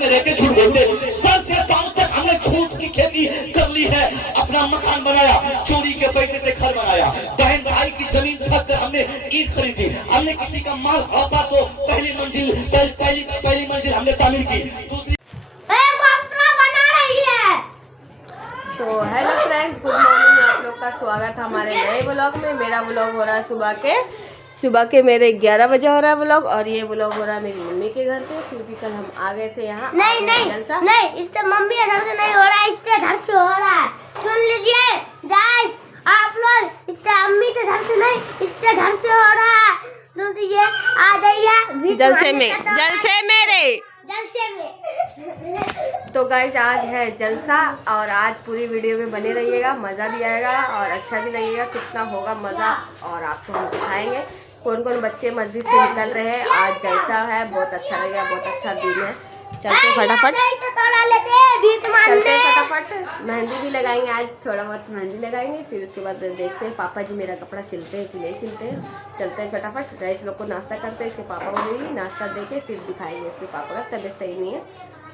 में रहते झूठ बोलते। सर से पांव तक हमने झूठ की खेती कर ली है। अपना मकान बनाया, चोरी के पैसे से घर बनाया, बहन भाई की जमीन ठग कर हमने ईंट खरीदी, हमने किसी का माल हड़पा तो पहली मंजिल हमने तामीर की, दूसरी तो हेलो फ्रेंड्स, गुड मॉर्निंग। आप लोग का स्वागत है हमारे नए व्लॉग में। मेरा व्लॉग हो रहा है सुबह के मेरे 11 बजे हो रहा है व्लॉग, और ये व्लॉग हो रहा है मेरी मम्मी के घर से, क्योंकि कल हम आ गए थे यहाँ। नहीं, इससे मम्मी के घर से नहीं हो रहा है, इसके घर से हो रहा है। सुन लीजिए गाइस, आप लोग, इससे अम्मी के घर से नहीं, इससे घर से हो रहा है। तो ये आ जाइए जलसे मेरे। तो गाइस आज है जलसा, और आज पूरी वीडियो में बने रहिएगा, मज़ा भी आएगा और अच्छा भी लगेगा। कितना होगा मज़ा और आपको हम दिखाएंगे। कौन कौन बच्चे मस्जिद से निकल रहे हैं। आज जलसा है, बहुत अच्छा लगेगा, बहुत अच्छा दिन है। चलते फटाफट, मेहंदी भी लगाएंगे आज, थोड़ा बहुत मेहंदी लगाएंगे। फिर उसके बाद देखते हैं पापा जी मेरा कपड़ा सिलते हैं कि नहीं सिलते हैं। चलते हैं फटाफट, राइस लोग को नाश्ता करते हैं। इसके पापा को भी नाश्ता देके फिर दिखाएंगे। इसके पापा का तबीयत सही नहीं है,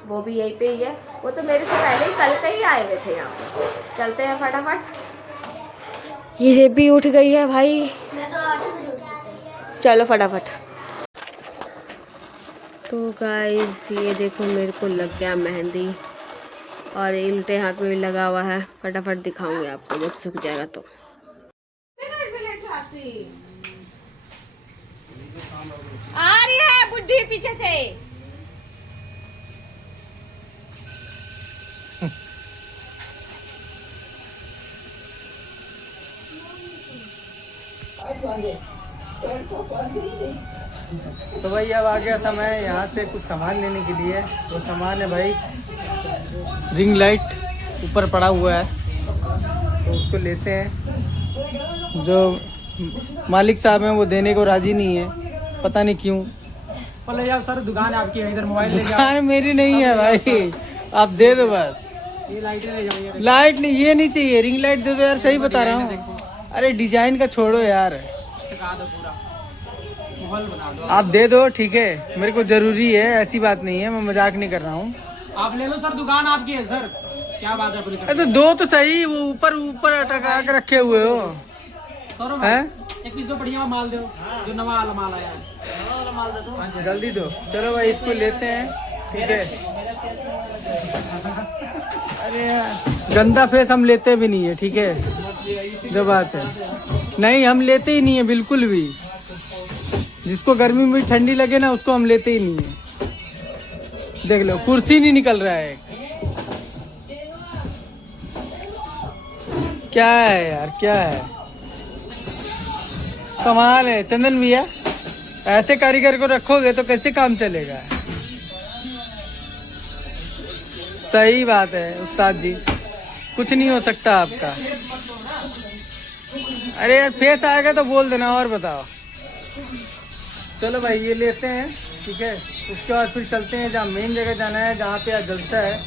वो भी यहीं पे ही है। वो तो मेरे से पहले ही कल के ही आए हुए थे यहाँ पे। चलते हैं फटाफट। ये भी उठ गई है भाई, चलो फटाफट। तो गाइस ये देखो, मेरे को लग गया मेहंदी, और उल्टे हाथ में भी लगा हुआ है। फटाफट दिखाऊंगी आपको जब सूख जाएगा तो। आ रही है बुढ़ी पीछे से। तो भाई अब आ गया था मैं यहाँ से कुछ सामान लेने के लिए। तो सामान है भाई, रिंग लाइट ऊपर पड़ा हुआ है, तो उसको लेते हैं। जो मालिक साहब हैं वो देने को राजी नहीं है, पता नहीं क्यों। बोले यार सर दुकान है आपकी, इधर मोबाइल ले जाओ। दुकान मेरी नहीं है भाई, आप दे दो बस। ये लाइटें ले जाओ। लाइट नहीं, ये नहीं चाहिए, रिंग लाइट दे दो यार, सही बता रहा हूँ। अरे डिजाइन का छोड़ो यार, आप दे दो ठीक है, मेरे को जरूरी है, ऐसी बात नहीं है, मैं मजाक नहीं कर रहा हूँ। आप ले लो सर, दुकान आपकी है सर, क्या बात है। अरे तो दो तो सही, वो ऊपर अटका के रखे हुए हो हैं। एक पीस दो, बढ़िया माल दो, जो नवा वाला माल आया है, माल दे दो जल्दी दो। चलो भाई इसको लेते हैं, ठीक है। अरे यार गंदा फेस हम लेते भी नहीं है, ठीक है, जो बात है। नहीं हम लेते ही नहीं है बिल्कुल भी। जिसको गर्मी में ठंडी लगे ना, उसको हम लेते ही नहीं है। देख लो कुर्सी नहीं निकल रहा है। क्या है यार, क्या है, कमाल है। चंदन भैया ऐसे कारीगर को रखोगे तो कैसे काम चलेगा। सही बात है उस्ताद जी, कुछ नहीं हो सकता आपका। अरे यार फेस आएगा तो बोल देना, और बताओ। चलो भाई ये लेते हैं, ठीक है। उसके बाद फिर चलते हैं जहाँ मेन जगह जाना है, जहाँ पे आज जलसा है,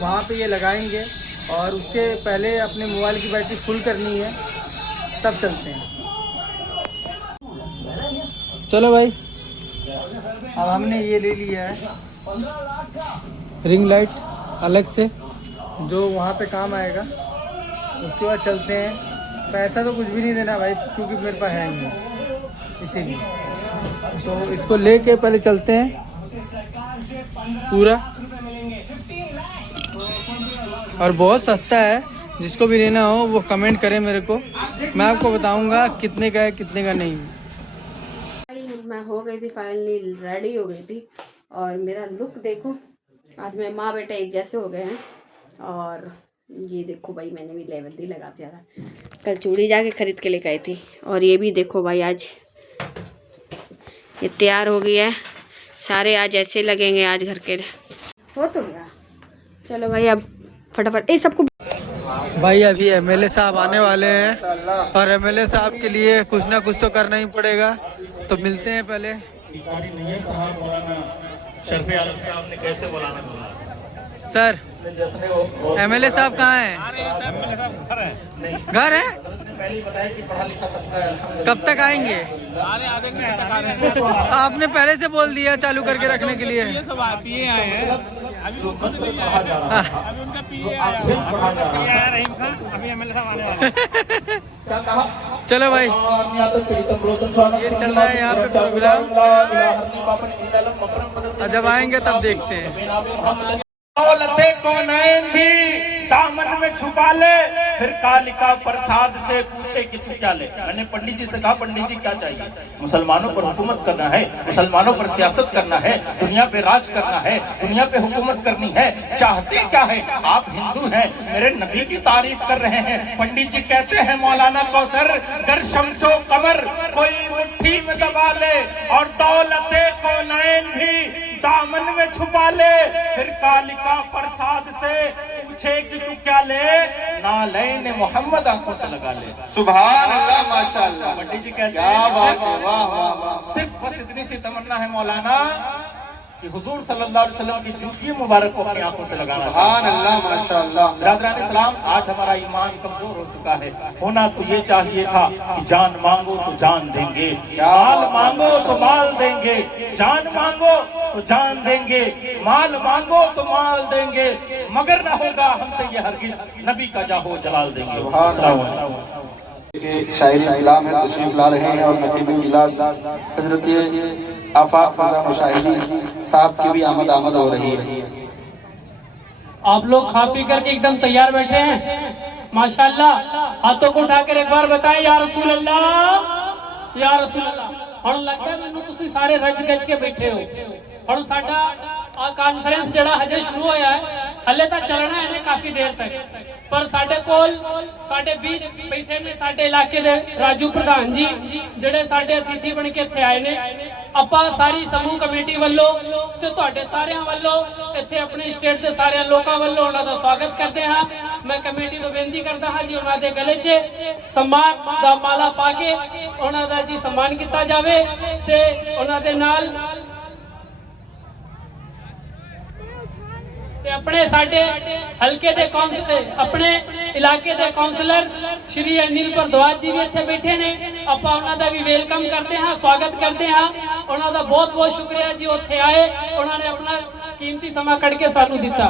वहाँ पे ये लगाएंगे। और उसके पहले अपने मोबाइल की बैटरी फुल करनी है, तब चलते हैं। चलो भाई, अब हमने ये ले लिया है रिंग लाइट अलग से, जो वहाँ पे काम आएगा। उसके बाद चलते हैं। पैसा तो कुछ भी नहीं देना भाई, क्योंकि मेरे पास है नहीं, इसीलिए। तो इसको लेके पहले चलते हैं पूरा, और बहुत सस्ता है। जिसको भी लेना हो वो कमेंट करे मेरे को, मैं आपको बताऊंगा कितने का है कितने का नहीं। मैं हो गई थी फाइनली, रेडी हो गई थी, और मेरा लुक देखो, आज मैं माँ बेटा एक जैसे हो गए हैं। और ये देखो भाई, मैंने भी मेहंदी लगा दिया था, कल चूड़ी जाके खरीद के लेके आई थी। और ये भी देखो भाई, आज ये तैयार हो गई है। सारे आज ऐसे लगेंगे, आज घर के हो तो गया। चलो भाई अब फटाफट, ये सबको भाई अभी एमएलए साहब आने वाले हैं, और एमएलए साहब के लिए कुछ ना कुछ तो करना ही पड़ेगा। तो मिलते हैं पहले। सर एमएलए साहब कहाँ हैं? घर है? कब तक आएंगे? आपने पहले से बोल दिया चालू करके रखने के लिए। सब आप आए हैं। जो मंत्र पढ़ा जा रहा था, जो आख्यान पढ़ा जा रहा था। रहीम खान अभी एमएलए साहब आने वाले हैं। क्या कहा? चलो भाई, ये चल रहा है यहाँ पे प्रोग्राम। जब आएंगे तब देखते हैं। दौलते कौनैन भी दामन में छुपा ले, फिर कालिका प्रसाद से पूछे कि तू क्या ले। मैंने पंडित जी से कहा, पंडित जी क्या चाहिए? मुसलमानों पर हुकूमत करना है, मुसलमानों पर सियासत करना है, दुनिया पे राज करना है, दुनिया पे हुकूमत करनी है, चाहते क्या है? आप हिंदू हैं, मेरे नबी की तारीफ कर रहे हैं। पंडित जी कहते हैं मौलाना कौसर, गर शमसो कमर कोई मुट्ठी में दबा ले, और दौलते कौनैन भी दामन में छुपा ले, फिर कालिका प्रसाद से पूछे कि तू क्या ले, नालैन मोहम्मद आंखों से लगा ले। सुभान अल्लाह, माशाअल्लाह। पंडित जी कहते हैं सिर्फ बस इतनी सी तमन्ना है मौलाना कि हुजूर सल्लल्लाहु अलैहि वसल्लम की जूती मुबारक को अपनी आंखों से लगाना। सुभान अल्लाह, माशाअल्लाह। बिरादरान इस्लाम, आज हमारा ईमान कमजोर हो चुका है। होना तो ये चाहिए था कि जान मांगो तो जान देंगे, माल मांगो तो माल देंगे, जान मांगो तो जान देंगे, माल मांगो तो माल देंगे, मगर ना होगा हमसे ये हरगिज नबी का जाहो जलाल देंगे। शायर इस्लाम है, तशरीफ ला रहे हैं, और नकीब इजलास हजरत आफाक फजा मुशाहिदी साहब की भी आमद हो रही है। आप लोग खा पी करके एकदम तैयार बैठे हैं, माशाअल्लाह। हाथों को उठाकर एक बार बताएं, या रसूल अल्लाह, या रसूल अल्लाह। ਹੁਣ ਲੱਗਦਾ ਮੈਨੂੰ ਤੁਸੀਂ ਸਾਰੇ ਰੱਜ ਗੱਜ ਕੇ ਬੈਠੇ ਹੋ। ਹੁਣ ਸਾਡਾ ਆ ਕਾਨਫਰੰਸ ਜਿਹੜਾ ਹਜੇ ਸ਼ੁਰੂ ਹੋਇਆ ਹੈ, ਹਲੇ ਤਾਂ ਚੱਲਣਾ ਹੈ ਨੇ ਕਾਫੀ ਦੇਰ ਤੱਕ, ਪਰ ਸਾਡੇ ਕੋਲ ਸਾਡੇ बीच ਬੈਠੇ ਨੇ ਸਾਡੇ ਇਲਾਕੇ ਦੇ ਰਾਜੂ ਪ੍ਰਧਾਨ ਜੀ, ਜਿਹੜੇ ਸਾਡੇ ਅਤਿਥੀ ਬਣ ਕੇ ਇੱਥੇ ਆਏ ਨੇ। ਆਪਾਂ ਸਾਰੀ ਸਮੂਹ ਕਮੇਟੀ ਵੱਲੋਂ ਤੇ ਤੁਹਾਡੇ ਸਾਰਿਆਂ ਵੱਲੋਂ ਇੱਥੇ ਆਪਣੇ ਸਟੇਟ ਦੇ ਸਾਰੇ ਲੋਕਾਂ ਵੱਲੋਂ ਉਹਨਾਂ ਦਾ ਸਵਾਗਤ ਕਰਦੇ ਹਾਂ। ਮੈਂ ਕਮੇਟੀ ਤੋਂ ਬੇਨਤੀ ਕਰਦਾ ਹਾਂ ਜੀ, ਉਹਨਾਂ ਦੇ ਗਲੇ 'ਚ ਸਨਮਾਨ ਦਾ ਮਾਲਾ ਪਾ ਕੇ ਉਹਨਾਂ ਦਾ ਜੀ ਸਨਮਾਨ ਕੀਤਾ ਜਾਵੇ, ਤੇ ਉਹਨਾਂ ਦੇ ਨਾਲ ਤੇ ਆਪਣੇ ਸਾਡੇ ਹਲਕੇ ਦੇ ਕੌਂਸਲਰ, ਆਪਣੇ ਇਲਾਕੇ ਦੇ ਕੌਂਸਲਰ ਸ਼੍ਰੀ ਅਨਿਲ ਭਰਦਵਾਜ ਜੀ ਵੀ ਇੱਥੇ ਬੈਠੇ ਨੇ। ਆਪਾਂ ਉਹਨਾਂ ਦਾ ਵੀ ਵੈਲਕਮ ਕਰਦੇ ਹਾਂ, ਸਵਾਗਤ ਕਰਦੇ ਹਾਂ। ਉਹਨਾਂ ਦਾ ਬਹੁਤ ਬਹੁਤ ਸ਼ੁਕਰੀਆ ਜੀ, ਉੱਥੇ ਆਏ, ਉਹਨਾਂ ਨੇ ਆਪਣਾ ਕੀਮਤੀ ਸਮਾਂ ਕੱਢ ਕੇ ਸਾਨੂੰ ਦਿੱਤਾ।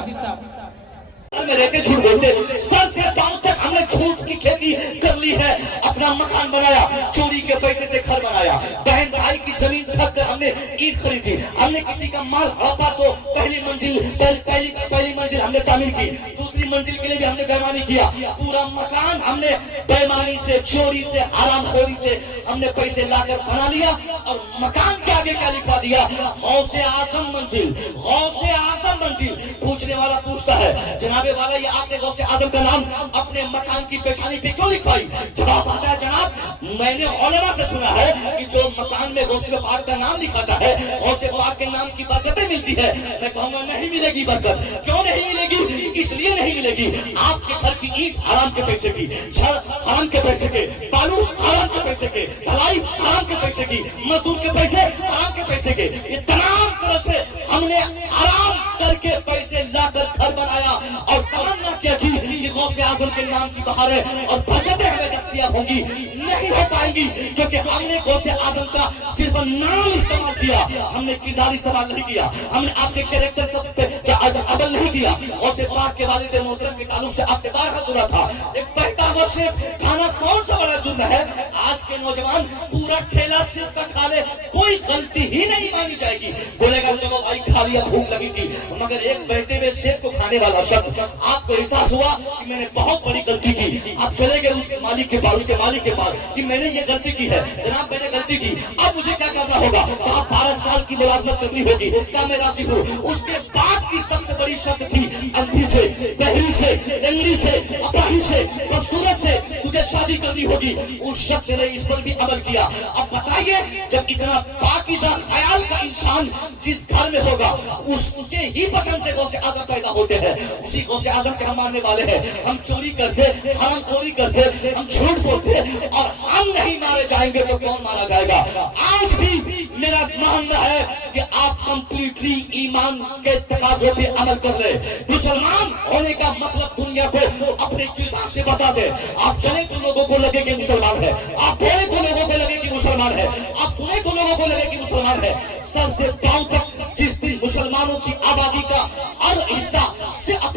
में रहते झूठ बोलते, सर से पांव तक हमने झूठ की खेती कर ली है। अपना मकान बनाया, चोरी के पैसे से घर बनाया, बहन भाई की जमीन ठग कर हमने ईंट खरीदी, हमने किसी का माल हड़पा तो पहली मंजिल हमने तामीर की, दूसरी मंजिल के लिए भी हमने बेईमानी किया। पूरा मकान हमने बेईमानी से, चोरी से, हरामखोरी से हमने पैसे लाकर बना लिया, और मकान के आगे क्या लिखवा दिया? गौसे आजम मंजिल, गौसे आजम मंजिल। पूछने वाला पूछता है, जनाबे वाला, ये आपने गौसे आजम का नाम अपने मकान की पेशानी पे क्यों लिखवाई? जवाब आता है, जनाब, मैंने उलेमा से सुना है कि जो मकान में गौसे पाक का नाम लिखाता है, गौसे पाक के नाम की बरकतें मिलती है। मैं कहूँगा नहीं मिलेगी बरकत। क्यों नहीं मिलेगी? इसलिए नहीं मिलेगी, आपके घर की ईंट हराम के पैसे की, छड़ हराम के पैसे के, बालू हराम के पैसे के, ढलाई हराम के पैसे की, मजदूर के पैसे हराम के पैसे के, ये तमाम तरह से हमने हराम करके पैसे लाकर घर बनाया, और तमन्ना किया कि ये गौसे आजम के नाम की बहार है और बरकतें हमें दस्तयाब होंगी। नहीं हो पाएंगी, क्योंकि हमने गौसे आजम का सिर्फ नाम इस्तेमाल किया, हमने किरदार इस्तेमाल नहीं किया, हमने आपके कैरेक्टर का अमल नहीं किया। गौसे पाक के वालिद मोहतरम के ताल्लुक से आपसे बारहा सुना था, एक बहता हुआ शेर खाना कौन सा बड़ा जुर्म है? आज के नौजवान पूरा ठेला सिर्फ का खा ले, कोई गलती ही नहीं मानी जाएगी। बोलेगा चलो भाई खा लिया, भूख लगी थी, मगर एक बहते हुए शेर को खाने वाला शख्स, आपको एहसास हुआ कि मैंने बहुत बड़ी गलती की, आप चले गए उसके मालिक के पास, उसके मालिक के पास कि मैंने ये गलती की है, जनाब मैंने गलती की, अब मुझे क्या करना होगा? वहाँ 12 साल की मुलाजमत करनी होगी, क्या मैं राजी हूँ? उसके बाद की सबसे बड़ी शर्त थी, अंधी से, बहरी से, लंगड़ी से, अपराही से, बदसूरत से तुझे शादी करनी होगी। उस शख्स ने इस पर भी अमल किया। अब बताइए, जब इतना पाकीज़ा ख्याल का इंसान जिस घर में होगा, उसके ही बटन से गौसे आजम पैदा होते हैं, उसी गौसे आजम के हम मानने वाले हैं। हम चोरी करते, हरामखोरी करते, हम झूठ बोलते, और हम नहीं मारे जाएंगे तो कौन मारा जाएगा? आज भी मेरा मानना है कि आप कंप्लीटली ईमान के तकाज़े पे अमल कर ले। मुसलमान होने का मतलब दुनिया को अपने किरदार से बता दे। आप चले तो लोगों को लगे कि मुसलमान है, आप बोले तो लोगों को लगे कि मुसलमान है, आप सुने तो लोगों को लगे कि मुसलमान है। सर से पांव तक जिस दिन मुसलमानों की आबादी का हर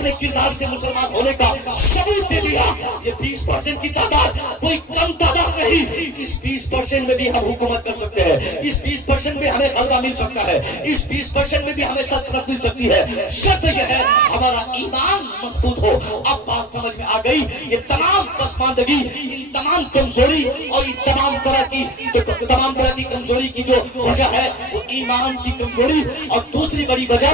अपने किरदार से मुसलमान होने का सबूत दे दिया। ये 20% की तादाद कोई कम तादाद नहीं। इस 20% में भी हम हुकूमत कर सकते हैं, इस 20% में हमें गलबा मिल सकता है, इस 20% में भी हमें सल्तनत मिल सकती है। शर्त यह है हमारा ईमान मजबूत हो। अब बात समझ में आ गई। ये तमाम पसमानदगी, इन तमाम कमजोरी और इन तमाम तरह की कमजोरी की जो वजह है वो ईमान की कमजोरी, और दूसरी बड़ी वजह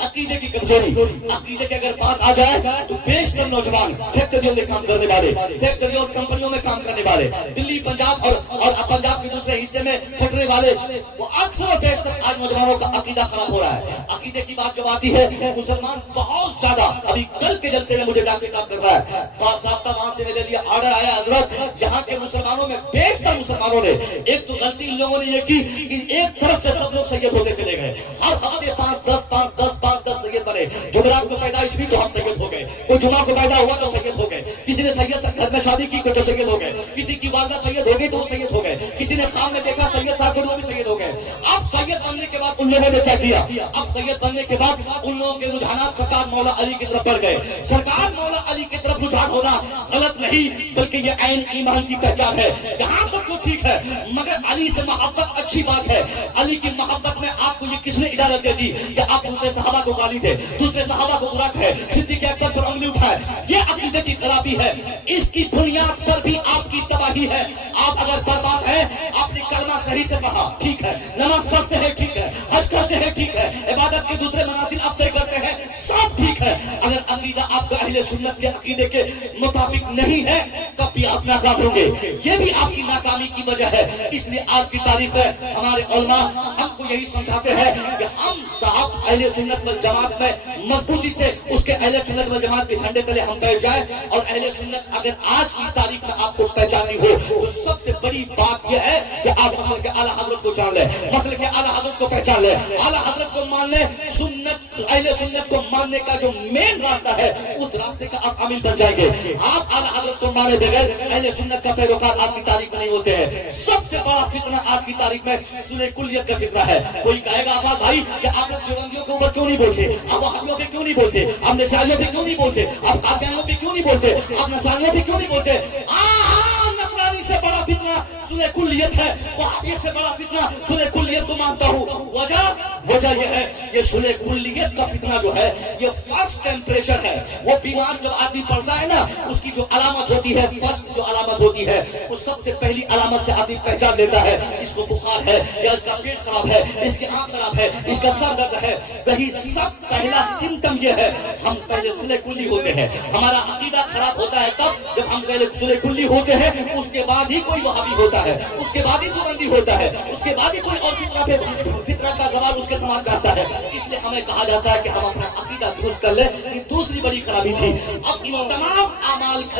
अकीदे की कमजोरी। अकीदे की अगर बात आ जाए तो बेशतर नौजवान फैक्ट्रियों में काम करने वाले, फैक्ट्रियों और कंपनियों में काम करने वाले, दिल्ली पंजाब और पंजाब के दूसरे हिस्से में फटने वाले, वो अक्सर बेशतर आज नौजवानों का अकीदा खराब हो रहा है। अकीदे की बात जब आती है, मुसलमान बहुत ज्यादा, अभी कल के जलसे में मुझे डाक किताब कर रहा है, बाकायदा वहां से मेरे लिए ऑर्डर आया, हजरत यहाँ के मुसलमानों में बेशतर मुसलमानों ने, एक तो गलती इन लोगों ने ये की कि एक तरफ से सब लोग सैयद होते चले गए। हर हफ्ते 5-10 सैयद बने। जुमरात को पैदाइश हुई तो हम सैयद हो गए, कोई जुमा को पैदा हुआ तो सैयद हो गए, किसी ने सैयद घर में शादी की तो सैयद हो गए, किसी की वालदा सैयद हो गई तो वो सैयद हो गए, किसी ने खाम में देखा सैयद साहब को, वो भी सैयद हो गए। अब सैयद बनने के बाद उन लोगों ने क्या किया? अब सैयद बनने के बाद उन लोगों के रुझानात सरकार मौला अली की तरफ बढ़ गए। सरकार मौला अली की तरफ रुझान होना गलत नहीं, बल्कि ये ऐन ईमान की पहचान है। यहाँ तक तो ठीक है, मगर अली से मोहब्बत अच्छी बात है। अली की मोहब्बत में आपको ये किसने इजाजत दे दी कि आप दूसरे सहाबा को गाली दे, दूसरे सहाबा को बुरा कहे, सिद्दीक़ अकबर पर उंगली उठाए? ये अकीदे की खराबी है। इसकी बुनियाद पर भी आपकी तबाही है। आप अगर बर्बाद है, आपने कलमा सही से पढ़ा, ठीक है, नमाज पढ़ते हैं, ठीक है, हज करते हैं, ठीक है, इबादत के दूसरे मनाजिल आप तय करते हैं, सब ठीक है। अगर अकीदा आपका अहले सुन्नत के अकीदे के मुताबिक नहीं है, तब भी आप नाकाम होंगे। ये भी आपकी नाकामी की वजह है। इसलिए आज की तारीख में हमारे उलमा हमको यही समझाते हैं कि हम साहब अहले सुन्नत वल जमात में मजबूती से उसके अहले सुन्नत वल जमात के झंडे तले हम बैठ जाए। और अहले सुन्नत अगर आज की तारीख में आपको पहचाननी हो तो सबसे बड़ी बात यह है कि आप मसल के आला हजरत को जान ले, मसल के आला हजरत को पहचान ले, आला हजरत को मान ले। सुन्नत, अहले सुन्नत को मानने का जो मेन रास्ता है, उस रास्ते का आप अमीन बन जाएंगे। आप आला हजरत को माने बगैर अहले सुन्नत का पैरोकार आज की तारीख में नहीं होते हैं। सबसे बड़ा फितना आज की तारीख में सुलह कुल्लियत का फितना है। कोई कहेगा आफाक भाई कि आप लोग देवबंदियों के ऊपर क्यों नहीं बोलते, आप वहाबियों पे क्यों नहीं बोलते, आप नशरियों पे क्यों नहीं बोलते, आप कादियानियों पे क्यों नहीं बोलते, आप नसरानियों पे क्यों नहीं बोलते? नसरानी से बड़ा फितना सुलह कुल्लियत है, वहाबियत से बड़ा फितना सुलह कुल्लियत को मानता हूँ। वजह यह है, ये सुलह कुल्लियत का फितना जो है, ये फर्स्ट टेम्परेचर है। वो बीमार जब आदमी पड़ता है ना, उसकी जो अलामत होती है, फर्स्ट जो अलामत होती है, वो सबसे पहली अलामत से आदमी पहचान लेता है, इसको बुखार है या इसका पेट खराब है, इसकी आंख खराब है, इसका सर दर्द है। वही सब पहला सिम्टम ये है, हम पहले सुलह कुल्ली होते हैं। हमारा अकीदा खराब होता है तब जब हम सुलह कुल्ली होते हैं, उसके बाद ही कोई वहाबी होता है, उसके बाद ही देवबंदी होता है, उसके बाद ही कोई और फितना का सवाल उसके समाज में आता है। इसलिए हमें कहा जाता है कि हम अपना अकीदा दुरुस्त कर ले। ये दूसरी बड़ी खराबी थी। अब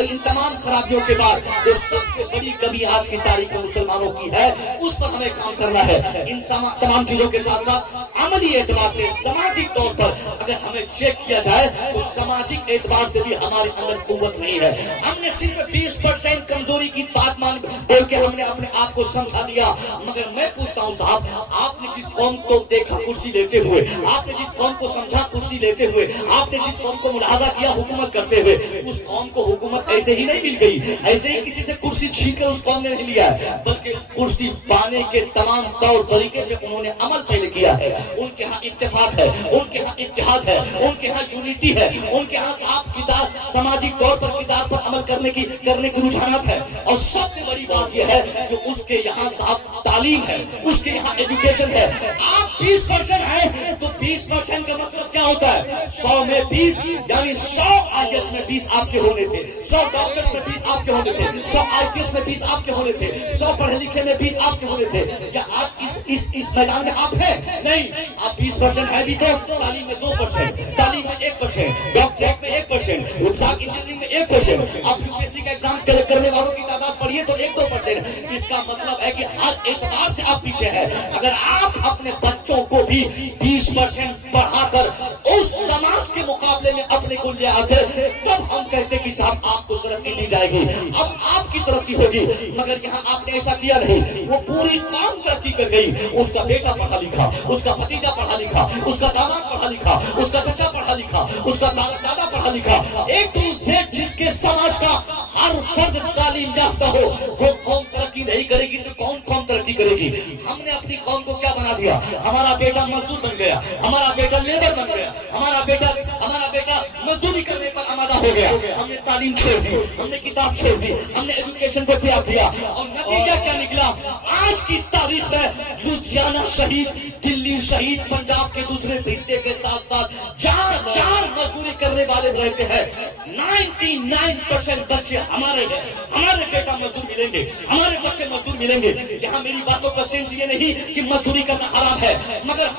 इन तमाम खराबियों के बाद जो सबसे बड़ी कमी आज की तारीख में मुसलमानों की है, उस पर हमें काम करना है। इन तमाम चीजों के साथ साथ अमली एतबार से, सामाजिक तौर पर अगर हमें चेक किया जाए तो सामाजिक एतबार से भी हमारे अंदर कुव्वत नहीं है। हमने सिर्फ 20% कमजोरी की बात बोल के हमने अपने आप को समझा दिया। मगर मैं पूछता हूँ साहब, आपने जिस कौम को देखा कुर्सी लेते हुए, आपने जिस कौम को समझा कुर्सी लेते हुए, आपने जिस कौम को मुलाहाजा किया हुकूमत करते हुए, उस कौम को हुकूमत ऐसे ही नहीं मिल गई, ऐसे ही किसी से कुर्सी छीन कर उस कौम ने नहीं लिया है, बल्कि कुर्सी पाने के तमाम तौर तरीके पे उन्होंने अमल पहले किया है। उनके यहाँ इत्तेफाक है, उनके यहाँ इत्तेहाद है, उनके यहाँ यूनिटी है, उनके यहाँ साफ किताब सामाजिक तौर पर किताब पर अमल करने की रुझानात है। और सबसे बड़ी बात यह है कि उसके यहाँ साफ तालीम है, उसके यहाँ एजुकेशन है। आप 20% है तो 20% का मतलब क्या होता है? 100 में 20 यानी 100 IAS में 20 आपके होने थे, 100 डॉक्टर्स में 20 आपके होने थे, 100 IPS में 20 आपके होने थे, 100 पढ़े लिखे में 20 आपके होने थे। क्या आज इस मैदान में आप हैं? नहीं। आप 20% है भी तो तालीम में 2%, तालीम में 1%, डॉक्टरेट में 1%, इंजीनियरिंग में 1%, आप यूपीएससी का एग्जाम करने वालों की तादाद पढ़िए तो 1-2%। इसका मतलब है कि हर एतबार से आप पीछे हैं। अगर आप अपने बच्चों को भी 20% पढ़ाकर उस समाज के मुकाबले में अपने को ले आते, तब हम कहते कि साहब आपको तरक्की दी जाएगी, अब आपकी तरक्की होगी। मगर यहाँ आपने ऐसा किया नहीं। वो पूरी कौम तरक्की कर गई। उसका बेटा पढ़ा लिखा, उसका भतीजा पढ़ा लिखा, उसका दामाद पढ़ा लिखा, उसका चचा पढ़ा लिखा, उसका दादा पढ़ा पढ़ा लिखा A to Z जिसके समाज का हर फर्द तालीम याफ्ता हो, वो कौम तरक्की नहीं करेगी तो कौन कौम तरक्की करेगी। हमने अपनी कौम को क्या बना दिया, हमारा बेटा मजदूर बन गया, हमारा बेटा लेबर बन गया, हमारा बेटा मजदूरी करने पर आमादा हो गया। हमने तालीम छोड़ दी, हमने किताब छोड़ दी, हमने एजुकेशन को त्याग दिया और नतीजा क्या निकला। आज की तारीख में लुधियाना शहीद, दिल्ली शहीद, पंजाब के दूसरे हिस्से के साथ साथ जहां मजदूरी करने वाले रहते हैं 99% बच्चे हमारे बेटा मजदूर मिलेंगे, हमारे बच्चे मजदूर मिलेंगे। यहाँ मेरी बातों का सेंस ये नहीं कि मजदूरी करना हराम है, मगर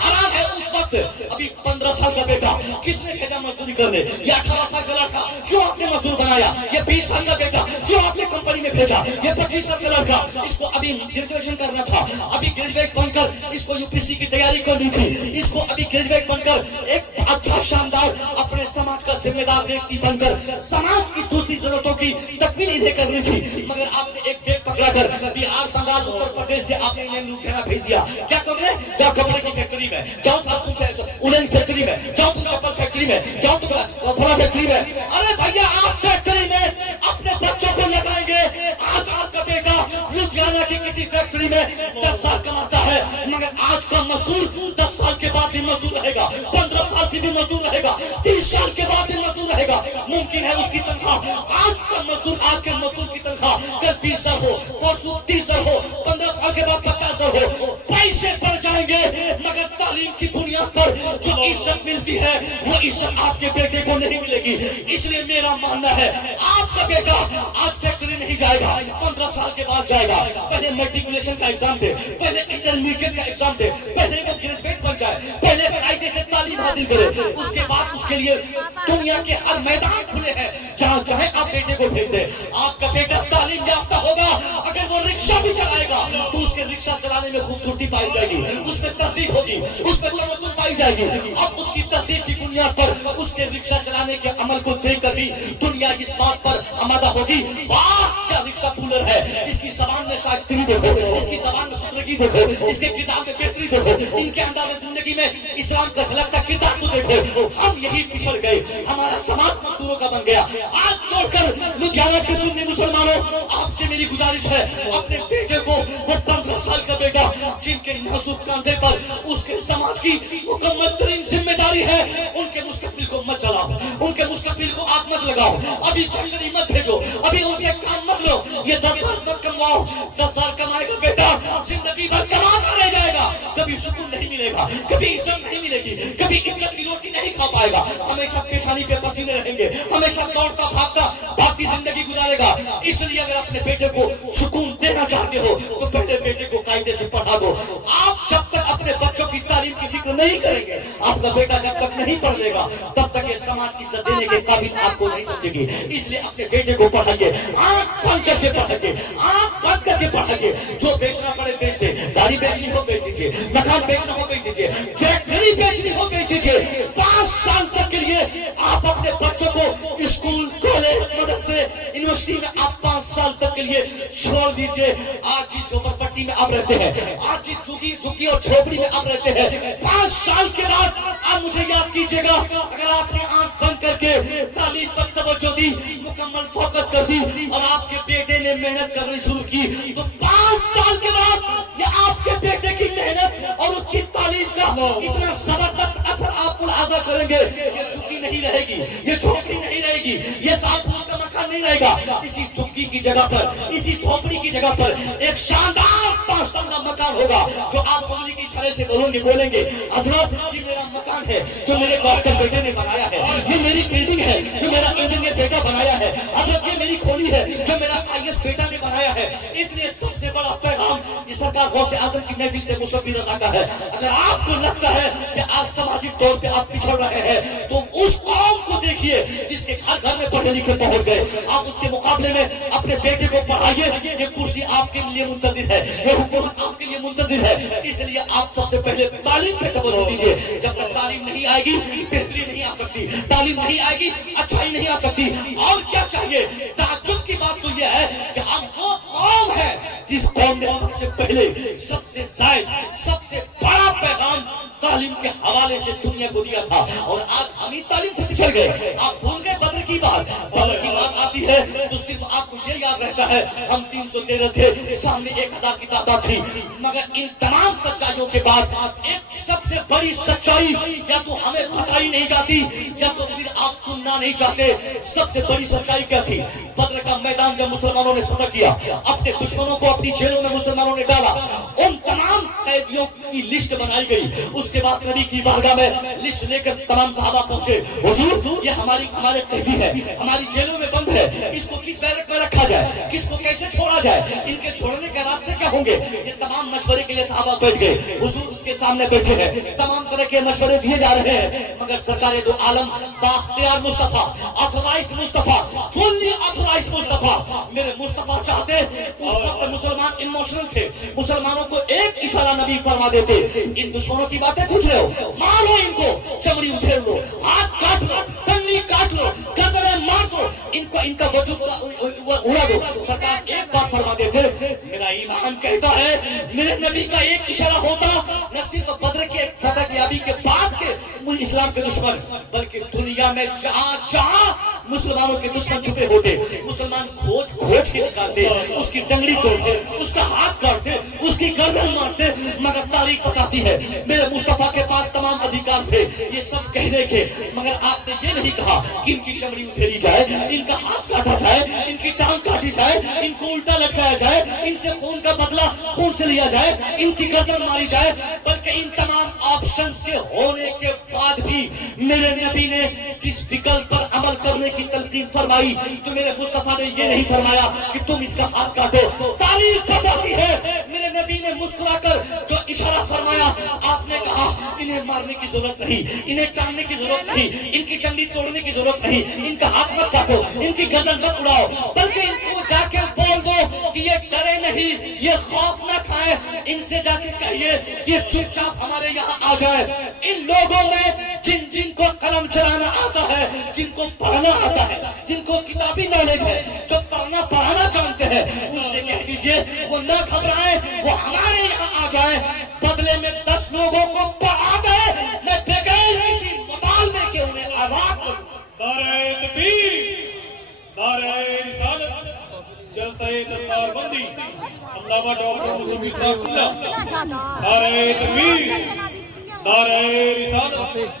हराम है उस वक्त। अभी 15 साल का बेटा किसने भेजा मजदूरी करने, या 18 साल का लड़का क्यों आपने मजदूर बनाया, ये 20 साल का बेटा क्यों आपने कंपनी में भेजा, ये 25 साल का लड़का इसको अभी ग्रेजुएशन करना था, अभी ग्रेजुएट बनकर इसको यूपीएससी की तैयारी करनी थी, इसको अभी ग्रेजुएट बनकर एक अच्छा शानदार अपने समाज का जिम्मेदार व्यक्ति बनकर समाज की दूसरी जरूरतों की तकमील इन्हें करनी थी। मगर आपने एक बैग पकड़ा कर बिहार, बंगाल, उत्तर प्रदेश से आपने इन्हें लुधियाना भेज दिया। क्या कर रहे हैं, जाओ कपड़े की फैक्ट्री में जाओ, साहब तुम उलन फैक्ट्री में जाओ, तुम चप्पल फैक्ट्री में जाओ, तुम फला फैक्ट्री में। अरे भैया आप फैक्ट्री में अपने बच्चों को लगाएंगे। आज आपका बेटा लुधियाना की किसी फैक्ट्री में 10 साल कमाता है, मगर आज का मजदूर 10 साल के बाद भी मजदूर रहेगा, 15 साल की भी मजदूर रहेगा, 30 साल के बाद भी मजदूर रहेगा। मुमकिन है उसकी तनख्वाह आज का मजदूर, आज के मजदूर की तनख्वाह कल 20,000 हो, परसों 30,000 हो, 15 साल के बाद 50,000 हो। पैसे बढ़ जाएंगे मगर तालीम की बुनियाद पर जो इज्जत मिलती है वो इज्जत आपके बेटे को नहीं मिलेगी। इसलिए मेरा मानना है आपका बेटा आज फैक्ट्री नहीं जाएगा, 15 साल के बाद जाएगा। पहले मैट्रिकुलेशन का एग्जाम दे, पहले इंटरमीडिएट का एग्जाम दे, पहले वो ग्रेजुएट बन जाए, पहले कायदे से तालीम हासिल करे, उसके बाद उसके लिए दुनिया के हर मैदान खुले हैं जहाँ चाहे आप बेटे को भेज दे। आपका बेटा तालीम याफ्ता होगा, अगर वो रिक्शा भी चलाएगा तो उसके रिक्शा चलाने में खूबसूरती पाई जाएगी, उसमें तहजीब होगी, उसमें तमद्दुन पाई जाएगी। अब उसकी तहजीब की बुनियाद पर उसके रिक्शा चलाने के अमल को देखकर भी दुनिया इस बात पर आमादा होगी, वाह क्या रिक्शा कूलर है, इसकी जबान में शायरी देखो, इसकी जबान में सुथरगी देखो, इसके किताब में बेहतरी देखो, इनके अंदाज़ जिंदगी में इस्लाम का झलकता किरदार तो देखो। हम यही पिछड़ गए, हमारा समाज मजदूरों का बन गया। आज छोड़कर लुधियाना के सुन्नी मुसलमानों, आपसे मेरी गुजारिश है अपने बेटे को, वो 15 साल का बेटा जिनके नाजुक कांधे पर उसके समाज की मुकम्मल तरीन जिम्मेदारी है, उनके मुस्तकबिल को मत जलाओ, उनके मुस्तकबिल को आग मत लगाओ, अभी झंझनी मत भेजो, अभी उनसे काम मत लो। ये 10,000 मत कमाओ, 10,000 कमाएगा बेटा जिंदगी भर कमाता रह जाएगा, कभी सुकून नहीं मिलेगा, कभी इज्जत नहीं मिलेगी, कभी इज्जत की रोटी नहीं खा पाएगा, हमेशा पेशानी पे पसीने रहेंगे, हमेशा दौड़ता भागती जिंदगी गुजारेगा। इसलिए अगर अपने बेटे को सुकून देना चाहते हो तो पहले बेटे को कायदे से पढ़ा दो। आप जब तक अपने बच्चों की तालीम की फिक्र नहीं करेंगे, आपका बेटा जब तक नहीं पढ़ लेगा तब तक ये समाज की इज्जत देने के काबिल आपको नहीं समझेगी। इसलिए अपने बेटे को पढ़ाइए, आंख बंद करके पढ़ाइए, आंख बंद करके पढ़ाइए। जो बेचना पड़े बेच दे, गाड़ी बेचनी हो बेच दीजिए, मकान बेचना हो बेच दीजिए, फैक्ट्री बेचनी हो बेच दीजिए। 5 साल तक के लिए आप अपने बच्चों को स्कूल, कॉलेज, मदरसे, यूनिवर्सिटी में आप 5 साल तक के लिए छोड़ दीजिए। आज जिस झोपड़पट्टी में आप रहते हैं, आज जिस झुग्गी और झोपड़ी में आप रहते हैं, 5 साल के बाद आप मुझे याद कीजिएगा, अगर आपने आंख बंद करके तालीम पर तवज्जो दी, मुकम्मल फोकस कर दी और आपके बेटे ने मेहनत करनी शुरू की, तो 5 साल के बाद ये आपके बेटे की मेहनत और उसकी तालीम का इतना जबरदस्त असर आप मुलाहाजा करेंगे। ये झुग्गी नहीं रहेगी, ये झोपड़ी नहीं रहेगी, ये साफ का मकान नहीं रहेगा। इसी झुग्गी की जगह पर, इसी झोपड़ी की जगह पर एक शानदार 5 तल्ला मकान होगा, जो आप उंगली की इशारे से बोलेंगे हजरत ये मेरा मकान है जो मेरे डॉक्टर बेटे ने बनाया है, ये मेरी बिल्डिंग है जो मेरा इंजीनियर बेटा बनाया है, हजरत ये मेरी खोली है जो मेरा IAS बेटा ने बनाया है। इसलिए सबसे बड़ा पैगाम ये सरकार गौसे आजम की महफिल से मुसव्विर रखा है। अगर आपको लगता है कि आज सामाजिक तौर पे आप पिछड़ रहे हैं तो उस कौम को देखिए जिसके घर में पढ़े लिखे पहुंच गए, आप उसके मुकाबले में अपने बेटे को पढ़ाइए। ये कुर्सी आपके लिए मुंतजिर है, ये हुकूमत आपके लिए मुंतजिर है। इसलिए आप सबसे पहले तालीम पे तवज्जो दीजिए। जब तक तालीम नहीं आएगी बेहतरी नहीं आ सकती, तालीम नहीं आएगी अच्छाई नहीं आ सकती। और क्या चाहिए, ताज्जुब की बात तो यह है कि हम वो कौम है जिस कौम ने सबसे पहले, सबसे जायद, सबसे बड़ा पैगाम तालीम के हवाले से दुनिया को दिया था। और आज हम ही तालीम से पिछड़ गए, आप भूल गए बद्र की बात। बद्र की बात आती है तो सिर्फ आपको ये याद रहता है हम 313 थे, सामने 1000 की तादाद थी। मगर इन तमाम सच्चाइयों के बाद एक सबसे बड़ी सच्चाई या तो हमें बताई नहीं जाती या तो फिर आप सुनना नहीं चाहते। सबसे बड़ी सच्चाई क्या थी? बद्र का मैदान जब मुसलमानों ने फतह किया, अपने दुश्मनों को अपनी जेलों में मुसलमानों ने डाला, उन तमाम कैदियों की लिस्ट बनाई गई। उसके बाद नबी की बारगाह में लिस्ट लेकर तमाम सहाबा पहुंचे, हुजूर ये हमारे कैदी है, हमारी जेलों में बंद है, इसको किस बैरक में रखा जाए, किसको कैसे छोड़ा जाए, इनके छोड़ने के रास्ते क्या होंगे? ये तमाम मशवरे के लिए सहाबा बैठ गए। हुजूर उसके सामने बैठे हैं, तमाम तरह के मशवरे दिए जा रहे हैं। मगर सरकार दो आलम बाख्तियार Mustafa, authorised Mustafa, fully authorised Mustafa, मेरे मुस्तफा चाहते, उस वक्त मुसलमान इमोशनल थे, मुसलमानों को एक इशारा नबी फरमा देते, इन दुश्मनों की बातें पूछ रहे हो, मारो इनको, चमड़ी उधेड़ लो, हाथ काट लो, टंगली काट लो, गर्दनें मार दो, इनको इनका वजूद उड़ा दो। सरकार एक बात फरमा देते, मेरा ईमान कहता है मेरे नबी का एक इशारा होता, न सिर्फ बद्र के फतह याबी के बाद के इस्लाम के दुश्मन, बल्कि दुनिया में जहां मुसलमानों के दुश्मन छुपे होते, मुसलमान खोज के निकालते, उसकी टंगड़ी तोड़ते, उसका हाथ काटते, उसकी गर्दन मारते। मगर तारीख बताती है मेरे मुस्तफा के पास तमाम अधिकार थे ये सब कहने के, मगर आपने ये नहीं कहा कि इनकी चमड़ी उधेड़ी जाए, इनका हाथ काटा जाए, इनकी टांग काटी जाए, इनको उल्टा लटकाया जाए, इनसे खून का बदला खून से लिया जाए, इनकी गर्दन मारी जाए। बल्कि इन तमाम ऑप्शंस के होने के बाद भी मेरे नबी ने जिस विकल्प पर अमल करने की तलकीन फरमाई तो मेरे मुस्तफा ने ये नहीं फरमाया कि तुम इसका हाथ काटो। तारीख बताती है मेरे नबी ने मुस्कुराकर जो इशारा फरमाया, आपने कहा इन्हें मारने की जरूरत नहीं, इन्हें टांगने की जरूरत नहीं, इनकी टंगड़ी तोड़ने की जरूरत नहीं, इनका हाथ मत काटो, इनकी गर्दन मत उड़ाओ, बल्कि इनको जाके बोल दो कि ये डरे नहीं, ये खौफ न खाए, इनसे जाके कहिए ये चुपचाप हमारे यहाँ आ जाए। इन लोगों में जिनको कलम चलाना आता है, जिनको पढ़ना आता है, जिनको किताबी नॉलेज है, जो पढ़ना पढ़ाना जानते हैं, उनसे कह दीजिए वो न घबराए, वो हमारे यहाँ आ जाए, बदले में 10 लोगों को पढ़ा दे, मैं बगैर किसी मुतालबे के उन्हें आजाद करूं। नारे तकबीर, नारे रिसालत, जलसे दस्तारबंदी, अल्लामा डॉक्टर मुसम्मी साहब, नारे तकबीर, नारे रिसालत।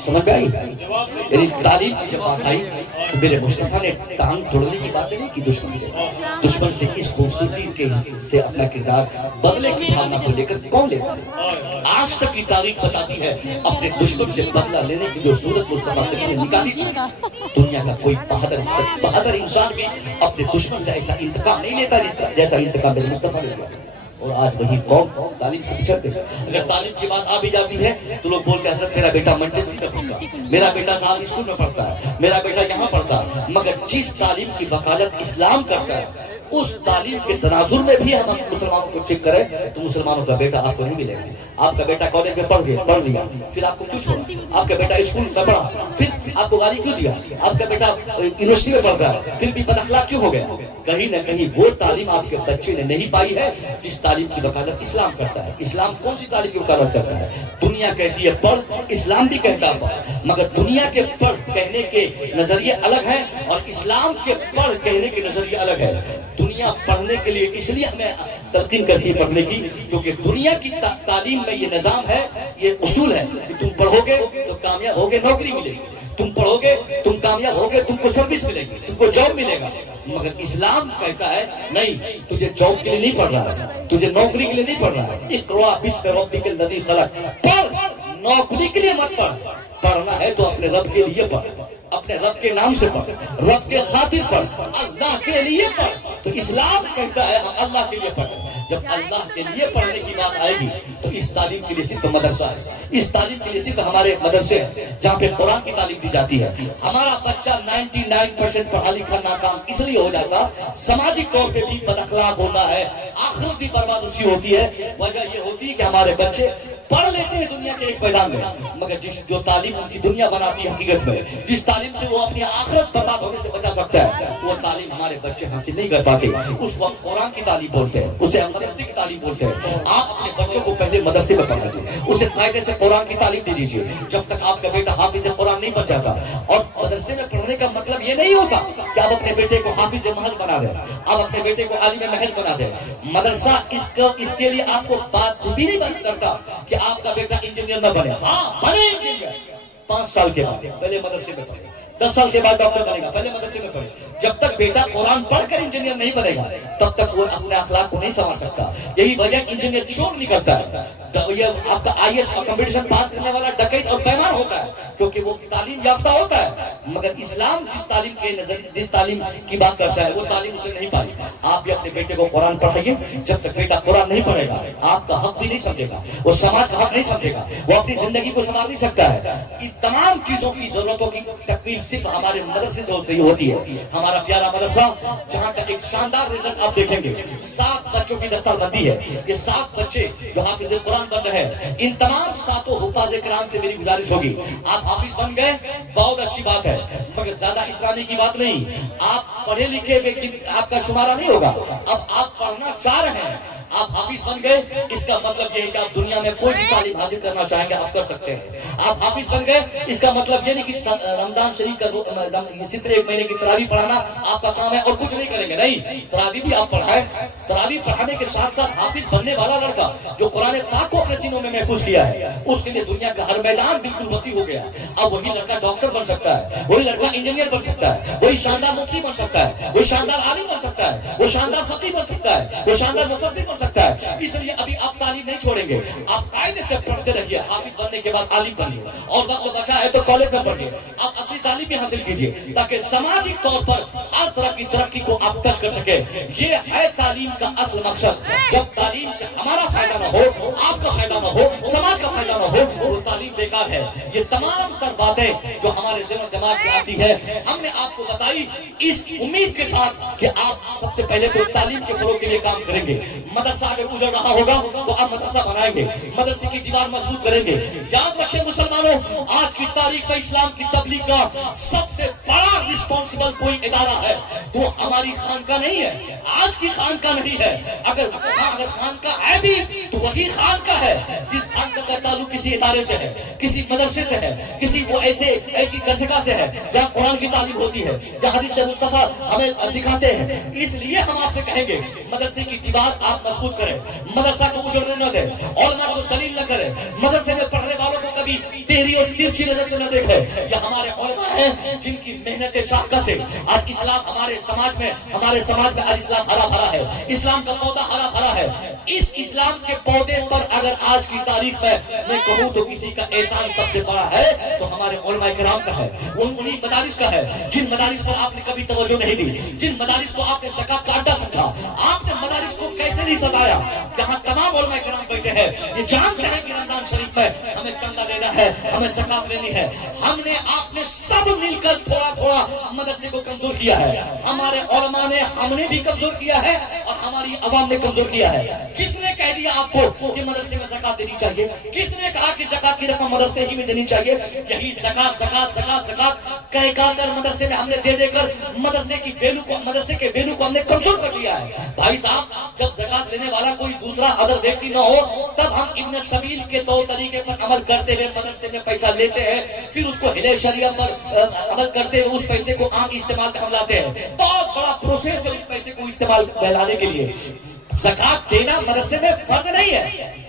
समझ आई? यानी तालीम की जब बात आई तो मेरे मुस्तफा ने टांग तोड़ने की बात नहीं की दुश्मन से इस खूबसूरती के से अपना किरदार बदले की भावना को लेकर कौन लेता है? आज तक की तारीख बताती है अपने दुश्मन से बदला लेने की जो सूरत मुस्तफा ने निकाली थी, दुनिया का कोई बहादुर इंसान भी अपने दुश्मन से ऐसा इंतकाम नहीं लेता जैसा इंतकाम मेरे मुस्तफा ने लिया। और आज वही कौम तालीम से पिछड़ गई। अगर तालीम की बात आ भी जाती है तो लोग बोलते हैं हज़रत मेरा बेटा मंटेसरी में पढ़ता है, मेरा बेटा साहब स्कूल में पढ़ता है, मेरा बेटा यहाँ पढ़ता है। मगर जिस तालीम की वकालत इस्लाम करता है उस तालीम के तनाजुर में भी हम मुसलमानों को चेक करें तो मुसलमानों का बेटा आपको नहीं मिलेगा। आपका बेटा कॉलेज में पढ़ लिया, फिर आपको क्यों छोड़ा? आपका बेटा स्कूल में पढ़ा, फिर आपको गाली क्यों दिया? आपका बेटा यूनिवर्सिटी में पढ़ता है, फिर भी बदअखलाक क्यों हो गया? कहीं न कहीं वो तालीम आपके बच्चे ने नहीं पाई है जिस तालीम की वकालत इस्लाम करता है। इस्लाम कौन सी तालीम की वकालत करता है? दुनिया कहती है पढ़, इस्लाम भी कहता है पढ़, मगर दुनिया के पढ़ कहने के नजरिए अलग है और इस्लाम के पढ़ कहने के नजरिए अलग है। दुनिया पढ़ने के लिए इसलिए हमें तलकीन करती है पढ़ने की क्योंकि दुनिया की तालीम में ये निजाम है, ये उसूल है कि तुम पढ़ोगे तो कामयाब होगे, नौकरी मिलेगी, तुम पढ़ोगे तुम कामयाब होगे, तुमको सर्विस मिलेगी, तुमको जॉब मिलेगा। मगर इस्लाम कहता है नहीं, तुझे जॉब के लिए नहीं पढ़ रहा है, तुझे नौकरी के लिए नहीं पढ़ रहा है। इक़रा बिस्मि रब्बिकल लज़ी खलक़, पढ़, नौकरी के लिए मत पढ़, पढ़ना है तो अपने रब के लिए पढ़, अपने रब के नाम से पढ़, रब के खातिर पढ़, अल्लाह के लिए पढ़। तो इस्लाम कहता है हम अल्लाह के लिए पढ़। जब अल्लाह के लिए पढ़ने की बात आएगी तो इस तालीम के लिए सिर्फ मदरसा है, इस तालीम के लिए सिर्फ हमारे मदरसे हैं जहाँ पे कुरान की तालीम दी जाती है। हमारा बच्चा 99% पढ़ा लिखा नाकाम इसलिए हो जाता, सामाजिक तौर पे भी बदअखलाक होता है, आखिरत भी बर्बाद उसकी होती है। वजह ये होती है कि हमारे बच्चे पढ़ लेते हैं दुनिया के एक मैदान में, मगर जो तालीम उनकी दुनिया बनाती है हकीकत में, जिस तालीम से वो अपनी आखिरत बर्बाद होने से बचा सकता है, वो तालीम हमारे बच्चे हासिल नहीं कर पाते। उसको हम कुरान की तालीम बोलते हैं, उसे हम मदरसे की तालीम बोलते हैं। आप अपने बच्चों को पहले मदरसे में पढ़ाइए, उसे कायदे से कुरान की तालीम दे दीजिए। जब तक आपका बेटा हाफिज कुरान नहीं बन जाता, और मदरसे में पढ़ने का मतलब ये नहीं होता कि आप अपने बेटे को हाफिज महज बना दें, आप अपने बेटे को आलिम महज बना दें। मदरसा इसके लिए आपको बात भी नहीं बंद करता कि आपका बेटा इंजीनियर न बने। हाँ, बने इंजीनियर 5 साल के बाद, पहले मदरसे में पढ़े। 10 साल के बाद डॉक्टर बनेगा, पहले मदरसे में पढ़े। जब तक बेटा कुरान पढ़कर इंजीनियर नहीं बनेगा, तब तक वो अपने अखलाक को नहीं संभाल सकता। यही वजह इंजीनियर चोर नहीं करता है, ये आपका IAS और कंपटीशन पास करने वाला डकैत और बेईमान होता है, क्योंकि वो तालीम याफ्ता होता है। मगर इस्लाम जिस तालीम की बात करता है, वो तालीम उसे नहीं पाई। आप भी अपने बेटे को कुरान पढ़ाइए। जब तक बेटा कुरान नहीं पढ़ेगा, आपका हक भी नहीं समझेगा, वो समाज का हक नहीं समझेगा, वो अपनी जिंदगी को संभाल नहीं सकता है। इन तमाम चीजों की जरूरतों की तकमील सिर्फ हमारे मदरसे से होती है। हमारा प्यारा मदरसा, जहाँ का एक शानदार रिजल्ट आप देखेंगे, 7 बच्चों की दस्तारबंदी है। ये 7 बच्चे जो हाफिज कुरान बन रहे हैं, इन तमाम 7 हुफ्फाज़ किराम से मेरी गुजारिश होगी, आप हाफिज बन गए बहुत अच्छी बात है, मगर ज्यादा इतराने की बात नहीं। आप पढ़े लिखे आपका शुमारा नहीं होगा। अब आप पढ़ना चाह रहे हैं, आप हाफिज बन गए, इसका मतलब ये है कि आप दुनिया में कोई भी तालीम हासिल करना चाहेंगे, आप कर सकते हैं। आप हाफिज बन गए, इसका मतलब ये नहीं कि रमजान शरीफ का सिर्फ 1 महीने की तरावी पढ़ाना आपका काम है और कुछ नहीं करेंगे। नहीं, तरावी भी आप पढ़ाएं। तरावी पढ़ाने के साथ साथ हाफिज बनने वाला लड़का जो कुरान पाक को अपने सीनों में महफूज किया है, उसके लिए दुनिया का हर मैदान बिल्कुल वसी हो गया। अब वही लड़का डॉक्टर बन सकता है, वही लड़का इंजीनियर बन सकता है, वही शानदार मुफ्ती बन सकता है, वही शानदार आलिम बन सकता है, वो शानदार फकीह बन सकता है, वो शानदार मुफस्सिर बन सकता है। इसलिए अभी आप तालीम नहीं छोड़ेंगे, आप कायदे से पढ़ते रहिए। हाफिज बनने के बाद आलिम बनिए, और वक्त बचा है तो कॉलेज में पढ़िए। आप असली तालीम भी हासिल कीजिए, ताकि सामाजिक तौर पर हर तरह की तरक्की को आप टच कर सके। ये है तालीम का असल मकसद। जब तालीम से हमारा फायदा ना हो, आपका फायदा ना हो, समाज का फायदा ना हो, वो तालीम बेकार है। ये तमाम तर बातें जो हमारे ज़हन दिमाग में आती है, हमने आपको बताई इस उम्मीद के साथ कि आप सबसे पहले तो तालीम के फरोग के लिए काम करेंगे। मदरसा अगर उजड़ रहा होगा तो आप मदरसा बनाएंगे, मदरसे की दीवार मजबूत करेंगे। याद रखें मुसलमानों, आज की तारीख में इस्लाम की तबलीग का सबसे बड़ा रिस्पॉन्सिबल कोई इदारा है, वो हमारी खानका नहीं है, आज की खानका नहीं है। अगर खानका है भी तो वही खानका है जिस खानका का ताल्लुक किसी इदारे से है, किसी मदरसे से है, किसी वो ऐसी दरसगाह से है जहाँ कुरान की तालीम होती है, जहाँ हदीस मुस्तफा हमें सिखाते हैं। इसलिए हम आपसे कहेंगे, मदरसे की दीवार आप मजबूत करें, मदरसा को उजड़ने न दें, उलमा को जलील न करें, मदरसे में पढ़ने वालों को कभी टेढ़ी और तिरछी नजर से न देखें। ये हमारे उलमा हैं जिनकी मेहनत शाखा से आज इस्लाम हमारे समाज में आज इस्लाम हरा भरा है, इस्लाम का पौधा हरा भरा है। इस इस्लाम के पौधे पर अगर आज की तारीख में मैं कहूँ तो किसी का एहसान सबसे बड़ा है तो हमारे उलमा किराम का है, उन्हीं मदारिस का है जिन मदारिस पर आपने कभी तवज्जो नहीं दी, जिन मदारिस को आपने ज़कात का अड्डा समझा। आपने मदारिस को कैसे नहीं सताया? यहाँ तमाम उलमा किराम बैठे हैं, ये जानते हैं कि रमजान शरीफ में हमें चंदा लेना है, हमें ज़कात लेनी है। हमने आपने सब मिलकर थोड़ा थोड़ा मदरसे को कमजोर किया है, हमारे उलमा ने हमने भी कमजोर किया है और हमारी अवाम ने कमजोर किया है। किसने कह दिया आपको कि मदरसे में ज़कात देनी चाहिए? किसने कहा कि ज़कात की रकम मदरसे ही में देनी चाहिए? यही ज़कात ज़कात ज़कात ज़कात कहकर मदरसे में हमने दे देकर मदरसे के वैल्यू को हमने कमजोर कर दिया है। भाई साहब, जब ज़कात लेने वाला कोई दूसरा अदर व्यक्ति न हो, तब हम इब्न सबील के तौर तरीके पर अमल करते हुए मदरसे में पैसा लेते हैं, फिर उसको हिले शरिया पर अमल करते हुए उस पैसे को आम इस्तेमाल में हम लाते हैं। बहुत बड़ा प्रोसेस है उस पैसे को इस्तेमाल लाने के लिए। ज़कात देना मदरसे में फर्ज नहीं है,